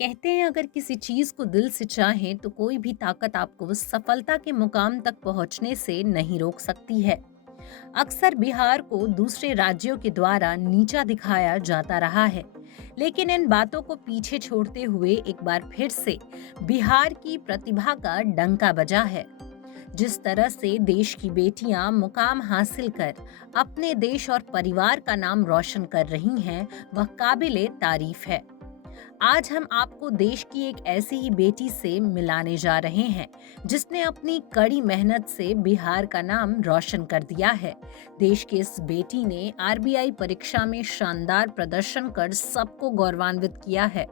कहते हैं अगर किसी चीज को दिल से चाहें तो कोई भी ताकत आपको सफलता के मुकाम तक पहुंचने से नहीं रोक सकती है। अक्सर बिहार को दूसरे राज्यों के द्वारा नीचा दिखाया जाता रहा है, लेकिन इन बातों को पीछे छोड़ते हुए एक बार फिर से बिहार की प्रतिभा का डंका बजा है। जिस तरह से देश की बेटियां मुकाम हासिल कर अपने देश और परिवार का नाम रोशन कर रही हैं, वह काबिले तारीफ है। आज हम आपको देश की एक ऐसी ही बेटी से मिलाने जा रहे हैं जिसने अपनी कड़ी मेहनत से बिहार का नाम रोशन कर दिया है। देश की इस बेटी ने आरबीआई परीक्षा में शानदार प्रदर्शन कर सबको गौरवान्वित किया है।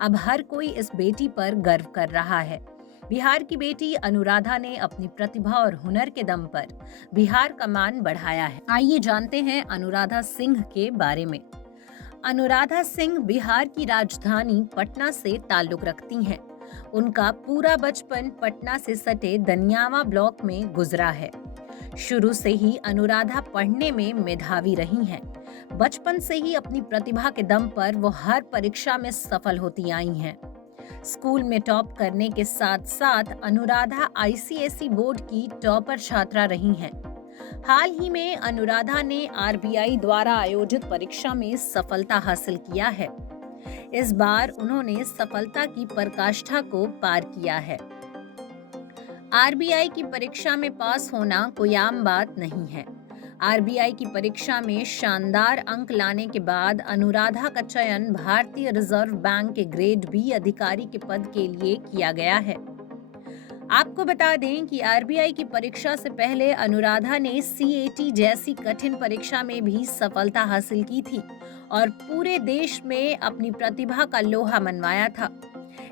अब हर कोई इस बेटी पर गर्व कर रहा है। बिहार की बेटी अनुराधा ने अपनी प्रतिभा और हुनर के दम पर बिहार का मान बढ़ाया है। आइए जानते हैं अनुराधा सिंह के बारे में। अनुराधा सिंह बिहार की राजधानी पटना से ताल्लुक रखती हैं। उनका पूरा बचपन पटना से सटे दनियावा ब्लॉक में गुजरा है। शुरू से ही अनुराधा पढ़ने में मेधावी रही हैं। बचपन से ही अपनी प्रतिभा के दम पर वो हर परीक्षा में सफल होती आई हैं। स्कूल में टॉप करने के साथ साथ अनुराधा आईसीएसई बोर्ड की टॉपर छात्रा रही हैं। हाल ही में अनुराधा ने आरबीआई द्वारा आयोजित परीक्षा में सफलता हासिल किया है। इस बार उन्होंने सफलता की पराकाष्ठा को पार किया है। आरबीआई की परीक्षा में पास होना कोई आम बात नहीं है। आरबीआई की परीक्षा में शानदार अंक लाने के बाद अनुराधा का चयन भारतीय रिजर्व बैंक के ग्रेड बी अधिकारी के पद के लिए किया गया है। आपको बता दें कि आरबीआई की परीक्षा से पहले अनुराधा ने सीएटी जैसी कठिन परीक्षा में भी सफलता हासिल की थी और पूरे देश में अपनी प्रतिभा का लोहा मनवाया था।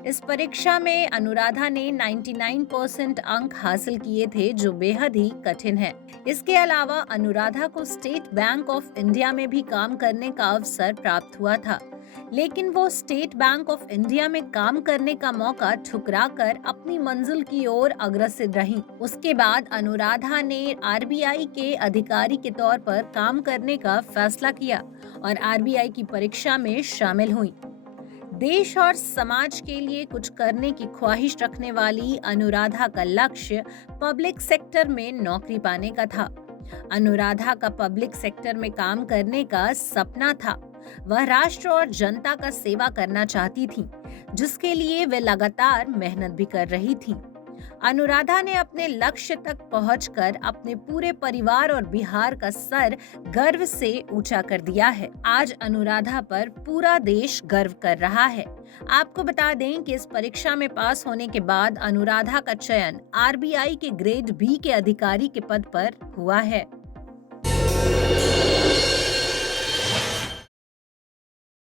इस परीक्षा में अनुराधा ने 99% अंक हासिल किए थे, जो बेहद ही कठिन है। इसके अलावा अनुराधा को स्टेट बैंक ऑफ इंडिया में भी काम करने का अवसर प्राप्त हुआ था, लेकिन वो स्टेट बैंक ऑफ इंडिया में काम करने का मौका ठुकराकर अपनी मंजिल की ओर अग्रसर रहीं। उसके बाद अनुराधा ने आरबीआई के अधिकारी के तौर पर काम करने का फैसला किया और आरबीआई की परीक्षा में शामिल हुई। देश और समाज के लिए कुछ करने की ख्वाहिश रखने वाली अनुराधा का लक्ष्य पब्लिक सेक्टर में नौकरी पाने का था। अनुराधा का पब्लिक सेक्टर में काम करने का सपना था। वह राष्ट्र और जनता का सेवा करना चाहती थी, जिसके लिए वे लगातार मेहनत भी कर रही थी। अनुराधा ने अपने लक्ष्य तक पहुंचकर अपने पूरे परिवार और बिहार का सर गर्व से ऊंचा कर दिया है। आज अनुराधा पर पूरा देश गर्व कर रहा है। आपको बता दें कि इस परीक्षा में पास होने के बाद अनुराधा का चयन आरबीआई के ग्रेड बी के अधिकारी के पद पर हुआ है।